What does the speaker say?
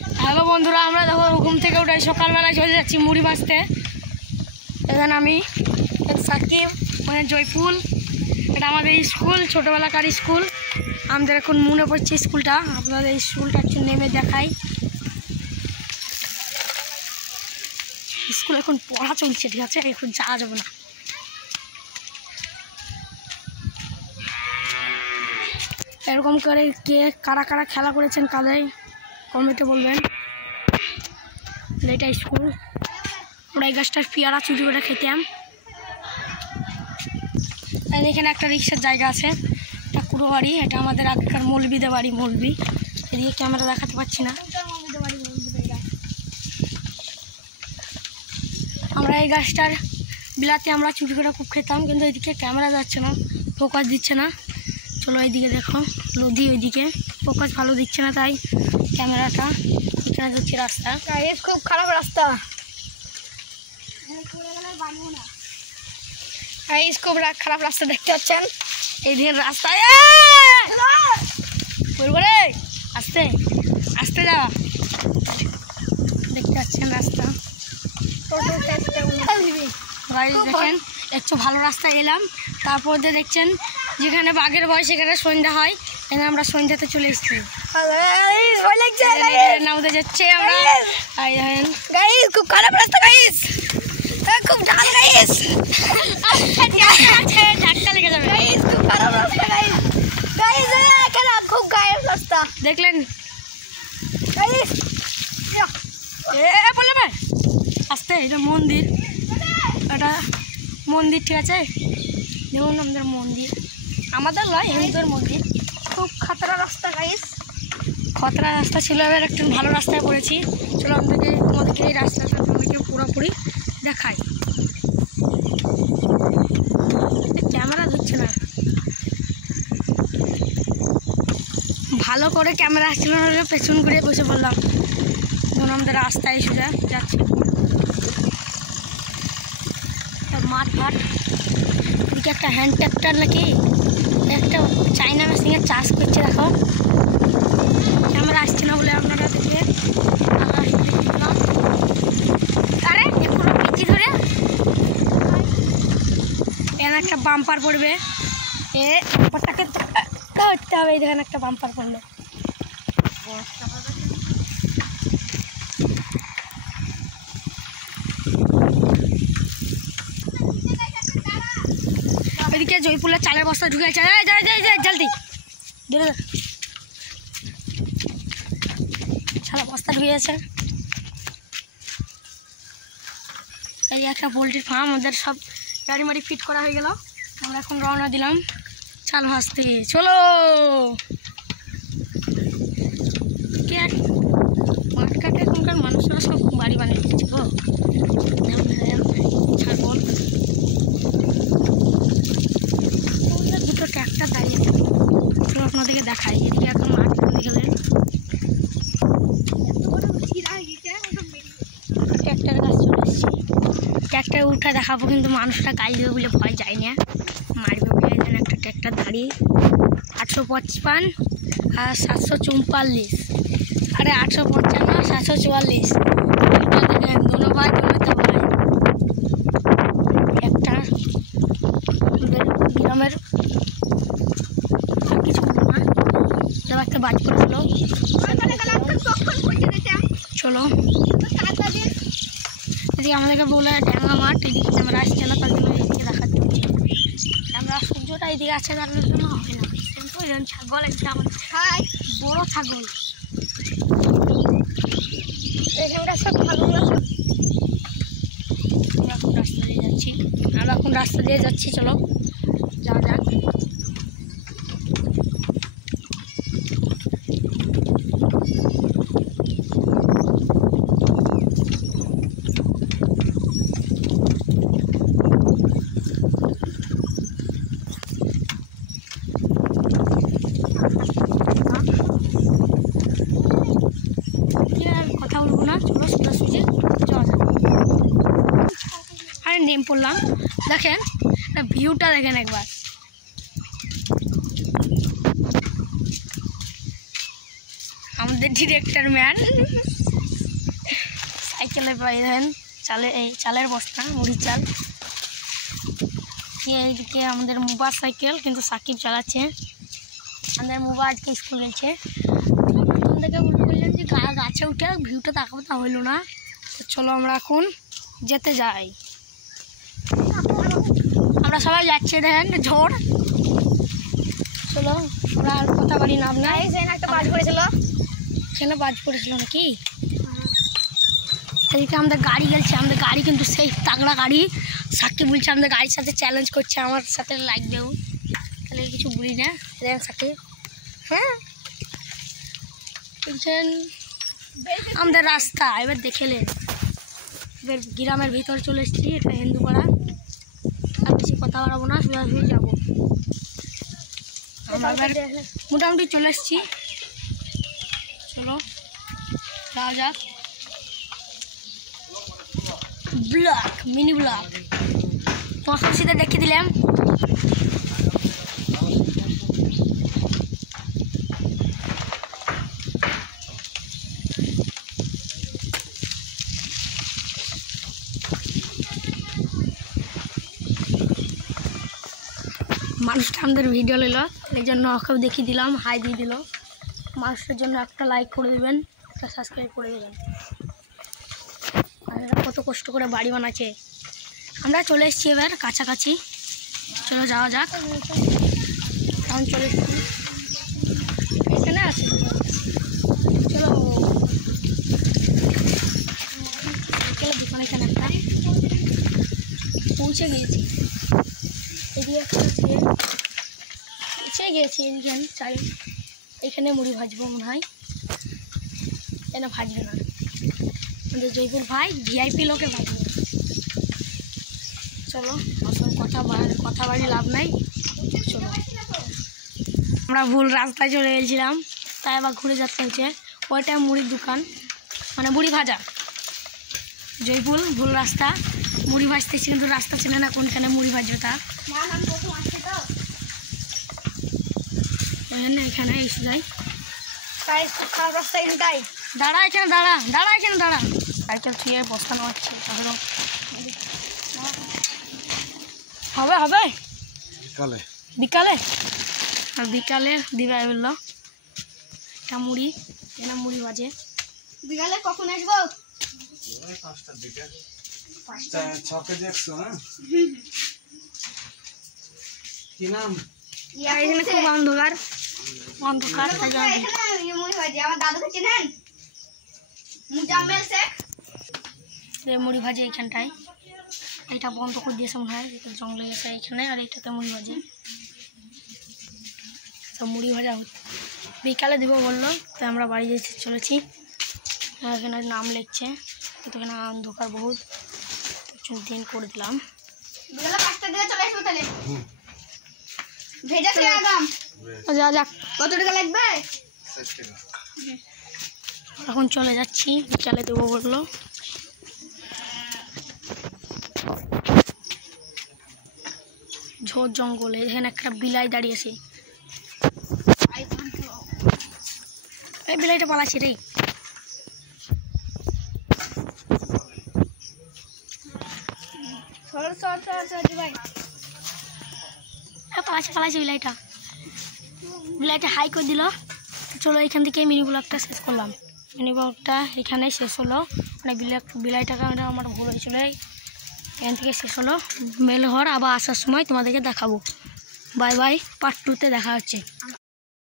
হ্যালো বন্ধুরা, আমরা দেখো ঘুম থেকে উঠে সকালবেলায় চলে যাচ্ছি মুড়ি ভাজতে। এখানে আমি সাকিব, মানে জয়পুল, এটা আমাদের স্কুল, ছোটোবেলাকার স্কুল। আমাদের এখন মনে পড়ছে স্কুলটা, আপনাদের এই স্কুলটা একটু নেমে দেখাই। স্কুল এখন পড়া চলছে, ঠিক আছে, এখন যাওয়া যাবে না। এরকম করে কে কারা কারা খেলা করেছেন কাদের কমেন্টে বলবেন। এটা স্কুল, আমরা এই গাছটার পেয়ারা চুরি করে খেতাম। এখানে একটা রিক্সার জায়গা আছে, এটা কুড়ো বাড়ি, এটা আমাদের আগেকার মৌলবিদের বাড়ি। মৌলবি এদিকে ক্যামেরা দেখাতে পাচ্ছি না। আমরা এই গাছটার বিলাতে আমরা চুরি করে খুব খেতাম, কিন্তু এদিকে ক্যামেরা যাচ্ছে না, ফোকাস দিচ্ছে না। চলো এইদিকে দেখো, নদী ওইদিকে ফোকাস ভালো দিচ্ছে না, তাই ক্যামেরাটা এখানে যাচ্ছে। রাস্তা খুব খারাপ রাস্তা, খুব খারাপ রাস্তা দেখতে পাচ্ছেন। এই দিন রাস্তায় বলবো রে, আস্তে আস্তে যাওয়া দেখতে পাচ্ছেন রাস্তা। দেখেন একটু ভালো রাস্তা এলাম, তারপর দিয়ে দেখছেন যেখানে বাঘের ভয় সেখানে সন্ধ্যা হয়। এখানে আমরা সন্ধ্যাতে চলে এসেছি, নামতে যাচ্ছে আমরা। খুব খারাপ রাস্তা গাইস, খুব ঢাল গাইস, ঝাটকা লেগে যাবে। খুব খারাপ রাস্তা গাইস, খুব গায়ের রাস্তা দেখলেন। বলবে আস্তে, এটা মন্দির, এটা মন্দির, ঠিক আছে, দেখুন আমাদের মন্দির, আমাদের নয় হিন্দুদের মন্দির। খুব খাতরা রাস্তা গাইস, খতরা রাস্তা ছিল, এবার একটু ভালো রাস্তায় পড়েছি। চলো তোমাদেরকে এই রাস্তাটা তোমাদেরকে পুরোপুরি দেখাই। ক্যামেরা ধরছে না, ভালো করে ক্যামেরা আসছিল না, পেছন ঘুরে বসে পড়লাম। ধরুন আমাদের রাস্তায় সোজা যাচ্ছে, মাঠ ঘাট। এদিকে একটা হ্যান্ড ট্র্যাক্টর নাকি একটা চাইনা মেশিনের চাষ করছে, দেখো ক্যামেরা আসছে না বলে আপনারা দেখে। আরে পুরো পিচি ধরে এখানে একটা বাম্পার পড়বে, এ বাম্পারটাকে ধরতে হবে। এখানে একটা বাম্পার পড়লো, এদিকে জয়পুরের চালের বস্তা ঢুকে আছে, জলদি ধরে চালের বস্তা ঢুকে আছে। এই একটা পোলট্রির ফার্ম, আমাদের সব গাড়ি মাড়ি ফিট করা হয়ে গেল। আমরা এখন রওনা দিলাম চাল ভাজতে। চলো মাঠ কাটে এখনকার মানুষরা সব বাড়ি বানিয়ে দিচ্ছে গো। ছাগল, দুটো ট্র্যাক্টর দাঁড়িয়ে আছে, চলো আপনাদেরকে দেখাই। এদিকে এখন মাঠ গেলেন ট্র্যাক্টরের কাছে চলে এসেছি। ট্র্যাক্টর উঠে দেখাবো, কিন্তু মানুষটা গাড়ি দেবে বলে ভয় যায় না, মারবে বলে। এখানে একটা ট্র্যাক্টর দাঁড়িয়ে 855 আর 744, আরে 855 744। দেখেন দোনো ভাই দোনোতে ভাই। একটা গ্রামের কিছু না, একটা বাজ করেছিল। চলো এদিকে আমাদেরকে বলে ড্যাঙ্গা মাঠ, এদিকে ক্যামেরা আসছে না, তার জন্য এদিকে দেখাতে হচ্ছে। ক্যামেরা সূর্যটা এদিকে আছে, তার জন্য হবে না। কিন্তু ছাগল একটা আমাদের বড় ছাগল, এখানকার সব ছাগল আছে। আমরা এখন রাস্তা দিয়ে যাচ্ছি, চলো যাওয়া যাক। কথা বলবো না, চলো সোজাসুজি যাওয়া যাক। আরে নেম পড়লাম, দেখেন ভিউটা দেখেন একবার। আমাদের আমাদের ডিরেক্টর ম্যান সাইকেলে পাইলেন চালের বস্তা, মুড়ির চাল। এইদিকে আমাদের মুবা সাইকেল, কিন্তু সাকিব চালাচ্ছে। আমাদের মুবা আজকে স্কুল গেছে। আমাদেরকে বললেন যে গাছে উঠে ভিউটা দেখাবো, তা হইলো না। তো চলো আমরা এখন যেতে যাই। আমরা সবাই যাচ্ছি, দেখেন ঝড়। চলো আমরা আর কথা বলি না। আপনার একটা বাজ পড়েছিল, সেখানে বাজ পড়েছিল নাকি? এদিকে আমাদের গাড়ি গেছে, আমাদের গাড়ি কিন্তু সেই তাগড়া গাড়ি। সাকিব বলছে আমাদের গাড়ির সাথে চ্যালেঞ্জ করছে, আমার সাথে লাগবেও। তাহলে কিছু বলি না, দেখেন সাকিব। হ্যাঁ বলছেন আমাদের রাস্তা এবার দেখেলেন। এবার গ্রামের ভিতর চলে এসেছি, এটা হিন্দুপাড়া। আর বেশি কথা বাড়াবো না, সোজাসুজি যাবো। আমরা মোটামুটি চলে এসেছি, চলো যাওয়া যাক। ব্লক, মিনি ব্লক তোমার সাথে দেখে দিলাম। মানুষটা আমাদের ভিডিও নিল, এই জন্য ওকেও দেখিয়ে দিলাম, হাই দিয়ে দিল। মানুষটার জন্য একটা লাইক করে দেবেন, একটা সাবস্ক্রাইব করে দেবেন। আর এরা কত কষ্ট করে বাড়ি বানাচ্ছে। আমরা চলে এসেছি এবার কাছাকাছি, চলো যাওয়া যাক। এখন চলে এসেছি, এখানে আছি। চলো দোকান এখানে একটা পৌঁছে গিয়েছি। এদিকে পৌঁছে গিয়েছি, এদিকে চাই। এখানে মুড়ি ভাজবো মনে হয়, কেন ভাজবে না? আমাদের জয়পুর ভাই ভিআইপি লোকে ভাজবে। চলো আসল কথা বাড়ি লাভ নাই, চলো। আমরা ভুল রাস্তায় চলে গেছিলাম, তাই আবার ঘুরে যেতে হয়েছে। ওইটা মুড়ির দোকান, মানে মুড়ি ভাজা। জয়পুর ভুল রাস্তা, মুড়ি ভাজতেছি, কিন্তু রাস্তা চেনে না কোনখানে মুড়ি ভাজবে তার। এখানে এসে যাই, দাঁড়া এখানে, দাঁড়া এখানে, দাঁড়া। সাইকেল ছুঁয়ে বস্তা নেওয়াচ্ছি, তাহলে হবে হবে বিকালে। আর বিকালে দিবা বললো এটা মুড়ি, এনা মুড়ি ভাজে। বিকালে কখন আসবো? 5টার দিকে। 6 কেজি 100। হ্যাঁ কি নাম? এখানে খুব অন্ধকার অন্ধকার। আমার দাদুকে চেনেন? মুজাম্মেল শেখ। মুড়ি ভাজে এইখানটায়, এটা বন্ধ করে দিয়েছে মনে হয়, জঙ্গলে গেছে এইখানে। আর এইটাতে মুড়ি ভাজে, সব মুড়ি ভাজা বিকালে দিব বললো, তাই আমরা বাড়ি যেতে চলেছি। এখানে নাম লিখছে, কিন্তু এখানে অন্ধকার বহুত, দিন করে দিলাম। যা যাক, কত টাকা লাগবে? এখন চলে যাচ্ছি, বিকালে দেবো বললো। ঝোর জঙ্গলে এখানে একটা বিলাই দাঁড়িয়েছে, এই বিলাইটা পালাচ্ছে রে। পালাচ্ছে বিলাইটা হাই করে দিল। চলো এখান থেকে মিনি ব্লগটা শেষ করলাম। মিনি ব্লগটা এখানেই শেষ হলো, মানে বিলাইটাকে আমার ভুল হয়েছিল, এখান থেকে শেষ হলো। মেল হওয়ার আবার আসার সময় তোমাদেরকে দেখাবো। বাই বাই, পার্ট 2-তে দেখা হচ্ছে।